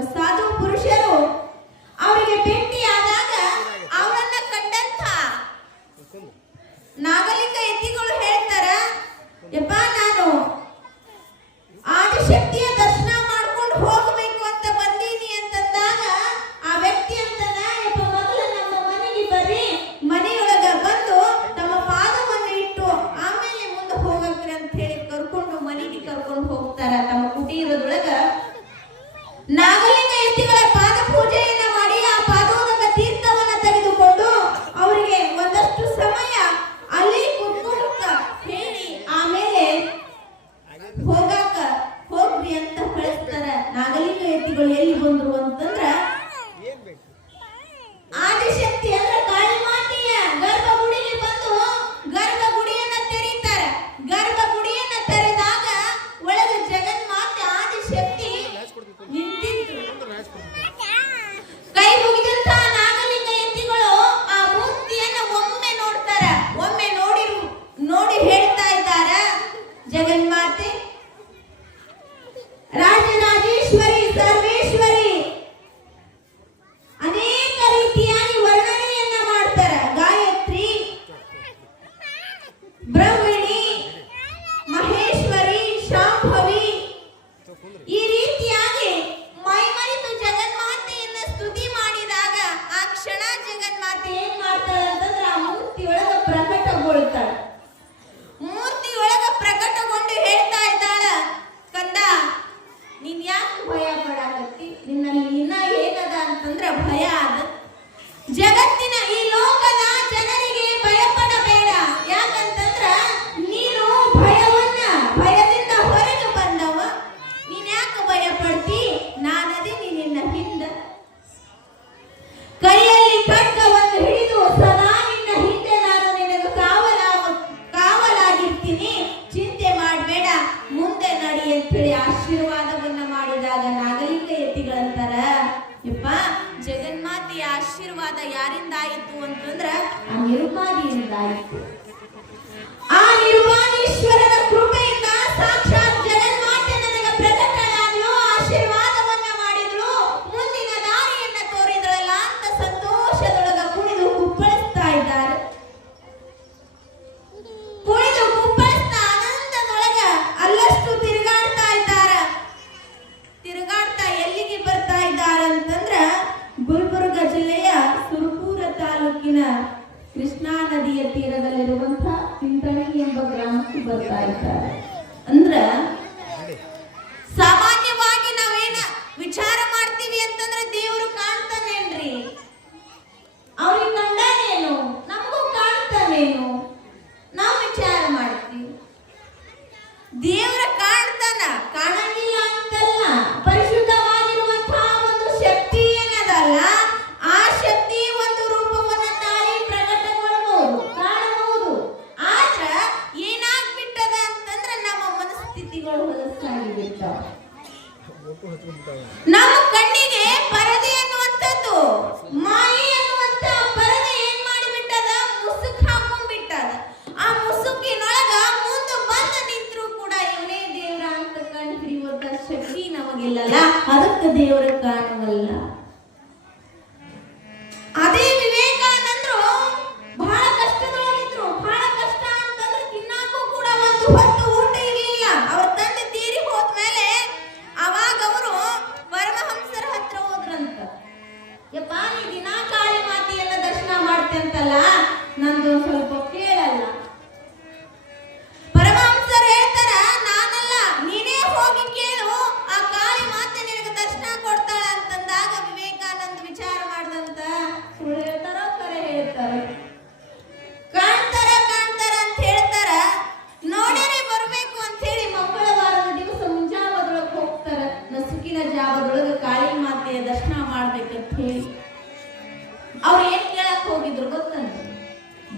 ಒಬ್ಬ ಸಾಧು ಪುರುಷರು ನಾಗಲಿಂಗ ಎತ್ತಿಗಳು ಎಲ್ಲಿ ಬಂದ್ರು ಅಂತಂದ್ರ ಆದಿಶಕ್ತಿ ನಿನ್ನಲ್ಲಿ ಇನ್ನ ಏನದ ಅಂತಂದ್ರ ಭಯ ಅದ. ಜಗತ್ತಿನ ಈ ಲೋಕದ ಜನರಿಗೆ ಭಯ ಪಡಬೇಡ ಯಾಕಂತಂದ್ರ ನೀನು ಭಯವನ್ನ ಭಯದಿಂದ ಹೊರಗೆ ಬಂದವ. ನೀನ್ ಯಾಕೆ ಭಯ ಪಡ್ತಿ ನಾನದೇ ನಿನ್ನ ಹಿಂದ. ಕೈಯಲ್ಲಿ ಖಡ್ಗವನ್ನು ಹಿಡಿದು ಸದಾ ನಿನ್ನ ಹಿಂದೆ ನಾನು ನಿನಗೆ ಕಾವಲ ಕಾವಲಾಗಿರ್ತೀನಿ. ಚಿಂತೆ ಮಾಡಬೇಡ. ಮುಂದೆ ನಡಿ ಅಂತೇಳಿ ಆಶೀರ್ವಾದವನ್ನ ಆಶೀರ್ವಾದ ಯಾರಿಂದ ಆಯಿತು ಅಂತಂದ್ರ ಆ ನಿರುಪಾದಿಯಿಂದ ಮನಸ್ಥಿತಿಗಳು ಹೊಲಸಾಗಿ ಬಿಟ್ಟಾವ ನಮ್ಮ ಕಣ್ಣಿಗೆ ಪರದೆ ಅನ್ನುವಂಥದ್ದು, ಮಾಯಿ ಅನ್ನುವಂತ ಪರದೆ ಏನ್ ಮಾಡಿಬಿಟ್ಟದ? ಮುಸುಕ್ ಹಾಕೊಂಡ್ಬಿಟ್ಟದ. ಆ ಮುಸುಕಿನೊಳಗ ಮುಂದೆ ಬಂದ ನಿಂತ್ರು ಕೂಡ ಇವನೇ ದೇವ್ರ ಅಂತ ಕಂಡು ಹಿಡಿಯುವಂತ ಶಕ್ತಿ ನಮಗಿಲ್ಲಲ್ಲ? ಅದಕ್ಕೆ ದೇವರ ಕಾರಣವಲ್ಲ. ಅದೇ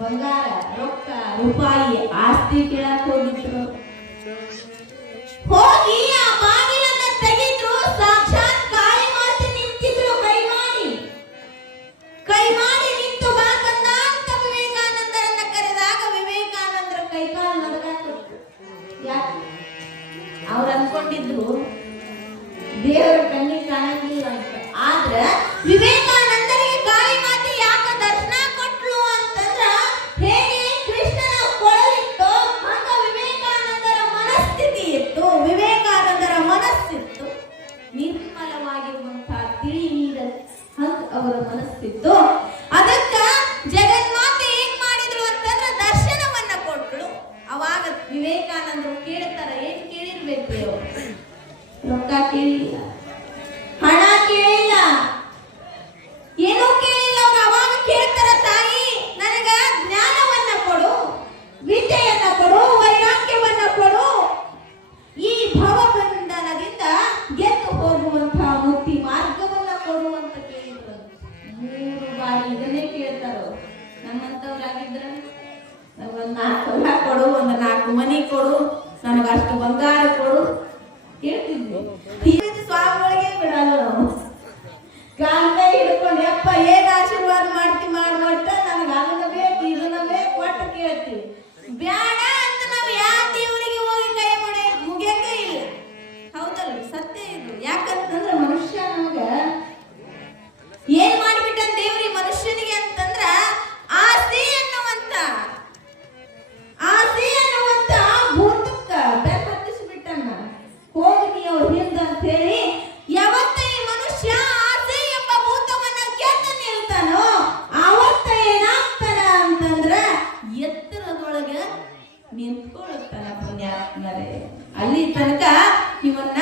ಬಂಗಾರ, ರೊಕ್ಕ, ರೂಪಾಯಿ, ಆಸ್ತಿ ಕೇಳಕ್ ಹೋಗಿದ್ರು. ಹೋಗಿ ಆ ಬಾಗಿಲನ್ನ ತೆಗೆದ್ರು, ಸಾಕ್ಷಾತ್ ಕಾಳಿ ಮಾತೆ ನಿಂತಿದ್ರು ಕೈಮಾಡಿ ಕೈಮಾಡಿ ನಿಂತು ಬಾಕಂದ ಅಂತ ವಿವೇಕಾನಂದರನ್ನ ಕರೆದಾಗ ವಿವೇಕಾನಂದರ ಕೈಕಾಲು ನಡಗಾಕತ್ತು ಯಾಕೆ? ಅವ್ರು ಅನ್ಕೊಂಡಿದ್ರು, ದೇವರ ಕಣ್ಣಿಗೆ ಕಾಣಂಗಿಲ್ಲ ಅಂತ. ಆದ್ರ ವಿವೇಕಾನಂದರಿಗೆ ಮನಸ್ಸಿತ್ತು. ನಿರ್ಮಲವಾಗಿರುವಂತಹ ತಿಳಿ ನೀರ ಅವರ ಮನಸ್ಸಿತ್ತು. ಅದಕ್ಕ ಜಗನ್ಮಾತೆ ಏನ್ ಮಾಡಿದ್ರು ಅಂತಂದ್ರ ದರ್ಶನವನ್ನ ಕೊಟ್ರು ಅವಾಗ ವಿವೇಕಾನಂದರು ಕೇಳ್ತಾರ, ಏನ್ ಕೇಳಿರ್ಬೇಕು? ರೊಕ್ಕ ಕೇಳಿಲ್ಲ. ಹಣ ಕೇಳಿಲ್ಲ. ಬಿಟ್ಕೊಳ್ಳುತ್ತಾನೆ ಪುಣ್ಯಾತ್ಮರೇ ಅಲ್ಲಿ ತನಕ ಇವನ್ನ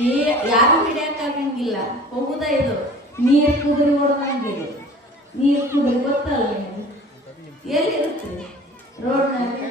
ಏ, ಯಾರು ಹಿಡಿಯಕ್ಕಾಗಂಗಿಲ್ಲ ಹೋಗುದ ಇದು. ನೀರು ಕುದುರೆ ಹೊಡೆದಂಗಿದೆ ನೀರು ಕುದುರೆ ಗೊತ್ತಲ್ಲ ಎಲ್ಲಿ ಇರುತ್ತೆ ರೋಡ್ನಲ್ಲಿ